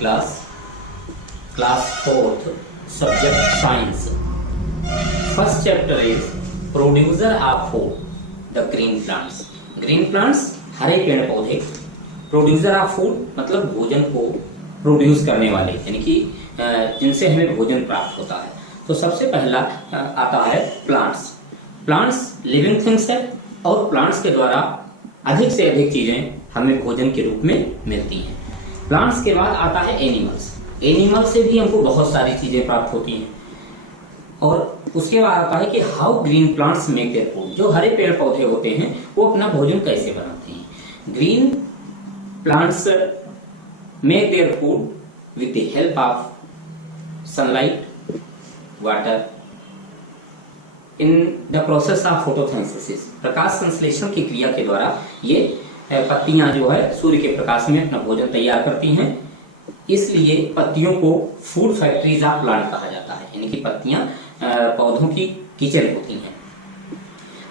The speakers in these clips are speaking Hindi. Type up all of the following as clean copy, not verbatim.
class 4th, subject science. First chapter is producer of food, the green plants. Green plants हरे पेड़ पौधे, प्रोड्यूसर ऑफ फूड मतलब भोजन को प्रोड्यूस करने वाले, यानी कि जिनसे हमें भोजन प्राप्त होता है। तो सबसे पहला आता है प्लांट्स। प्लांट्स लिविंग थिंग्स है और प्लांट्स के द्वारा अधिक से अधिक चीजें हमें भोजन के रूप में मिलती हैं। प्लांट्स के बाद आता है एनिमल्स। एनिमल से भी हमको बहुत सारी चीजें प्राप्त होती हैं। और उसके बाद आता है कि how green plants make their food. जो हरे पेड़ पौधे होते हैं वो अपना भोजन कैसे बनाते हैं। Green plants make their food with the help of sunlight, water, in the process of photosynthesis. प्रकाश संश्लेषण की क्रिया के द्वारा ये पत्तियां जो है सूर्य के प्रकाश में अपना भोजन तैयार करती हैं। इसलिए पत्तियों को फूड फैक्ट्रीज ऑफ प्लांट कहा जाता है, यानी कि पत्तियां पौधों की किचन होती हैं।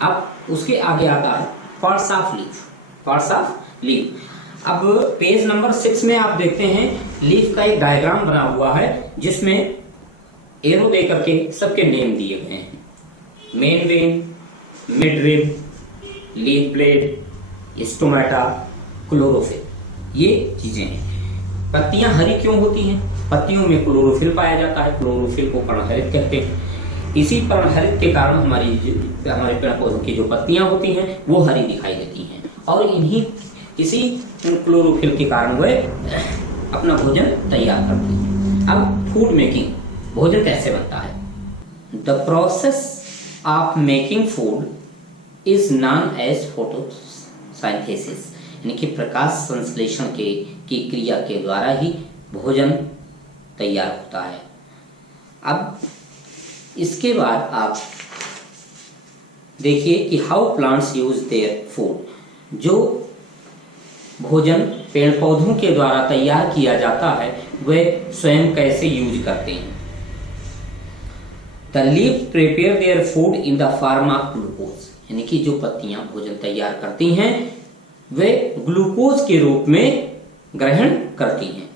अब उसके आगे आता है parts of leaf. Parts of leaf. अब पेज नंबर 6 में आप देखते हैं लीफ का एक डायग्राम बना हुआ है जिसमें एरो दे करके सबके नेम दिए गए हैं। Main vein, mid rib, leaf blade, stomata, chlorophyll, ये चीजें हैं। पत्तियां हरी क्यों होती हैं? पत्तियों में क्लोरोफिल पाया जाता है। क्लोरोफिल को पर्णहरित कहते हैं। इसी पर्णहरित के कारण हमारे पेड़ पौधों की जो पत्तियां होती हैं वो हरी दिखाई देती हैं और इसी क्लोरोफिल के कारण वे अपना भोजन तैयार करती हैं। अब फूड मेकिंग, भोजन कैसे बनता है? The process of making food is known as photosynthesis, यानी कि प्रकाश संश्लेषण की क्रिया के द्वारा ही भोजन तैयार होता है। अब इसके बाद आप देखिए कि how plants use their food. जो भोजन पेड़ पौधों के द्वारा तैयार किया जाता है वे स्वयं कैसे यूज करते हैं। The leaf prepare their food in the form of glucose, यानी कि जो पत्तियां भोजन तैयार करती हैं वे ग्लूकोज के रूप में ग्रहण करती हैं।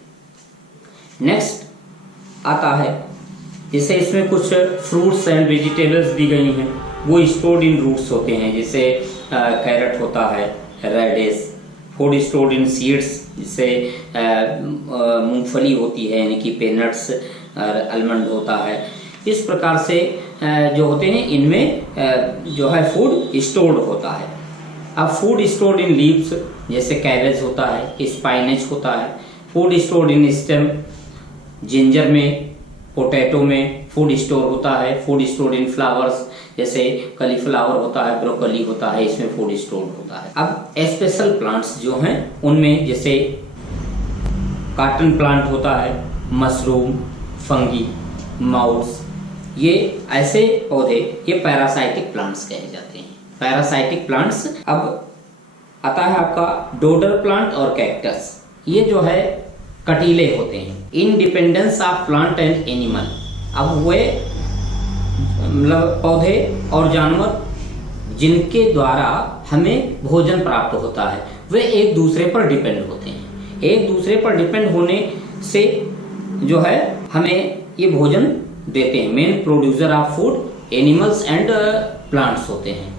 नेक्स्ट आता है, जैसे इसमें कुछ फ्रूट्स एंड वेजिटेबल्स दी गई हैं, वो स्टोर्ड इन रूट्स होते हैं, जैसे कैरेट होता है, radish. Food stored in seeds, जिससे मूंगफली होती है, यानी कि पेनट्स, आलमंड होता है। इस प्रकार से जो होते हैं इनमें जो है फूड स्टोर्ड होता है। अब फूड स्टोर्ड इन लीव्स, जैसे कैबेज होता है, स्पाइनेच होता है। फूड स्टोर्ड इन स्टेम, जिंजर में, पोटैटो में फूड स्टोर होता है। फूड स्टोर्ड इन फ्लावर्स, जैसे कलीफ्लावर होता है, ब्रोकली होता है, इसमें फूड स्टोर होता है। अब स्पेशल प्लांट्स जो हैं उनमें जैसे कॉटन प्लांट होता है, मशरूम, फंगी, माउस, ये ऐसे पौधे ये पैरासाइटिक प्लांट्स कहे जाते हैं। Parasitic plants. अब आता है आपका डोडर प्लांट और कैक्टस। ये जो है कटीले होते हैं। Independence of plant and animal. अब वे मतलब पौधे और जानवर जिनके द्वारा हमें भोजन प्राप्त होता है वे एक दूसरे पर डिपेंड होते हैं। एक दूसरे पर डिपेंड होने से जो है हमें ये भोजन देते हैं। Main producer of food animals and plants होते हैं।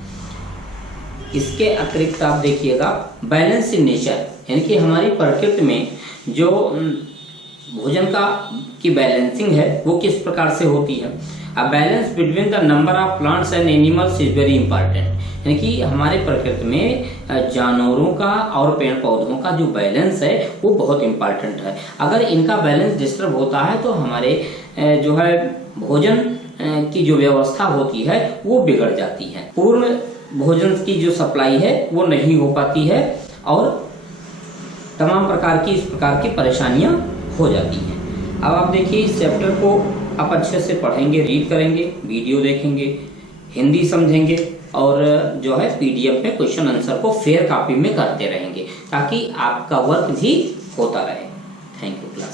इसके अतिरिक्त आप देखिएगा बैलेंस इन नेचर, यानी कि हमारी प्रकृति में जो भोजन की बैलेंसिंग है वो किस प्रकार से होती है। A balance between the number of plants and animals is very important, यानी कि हमारे प्रकृति में जानवरों का और पेड़ पौधों का जो बैलेंस है वो बहुत इंपॉर्टेंट है। अगर इनका बैलेंस डिस्टर्ब होता है तो हमारे जो है भोजन की जो व्यवस्था होती है वो बिगड़ जाती है। पूर्ण भोजन की जो सप्लाई है वो नहीं हो पाती है और तमाम प्रकार की इस प्रकार की परेशानियां हो जाती हैं। अब आप देखिए इस चैप्टर को आप अच्छे से पढ़ेंगे, रीड करेंगे, वीडियो देखेंगे, हिंदी समझेंगे और जो है पीडीएफ में क्वेश्चन आंसर को फेयर कॉपी में करते रहेंगे ताकि आपका वर्क भी होता रहे। Thank you class.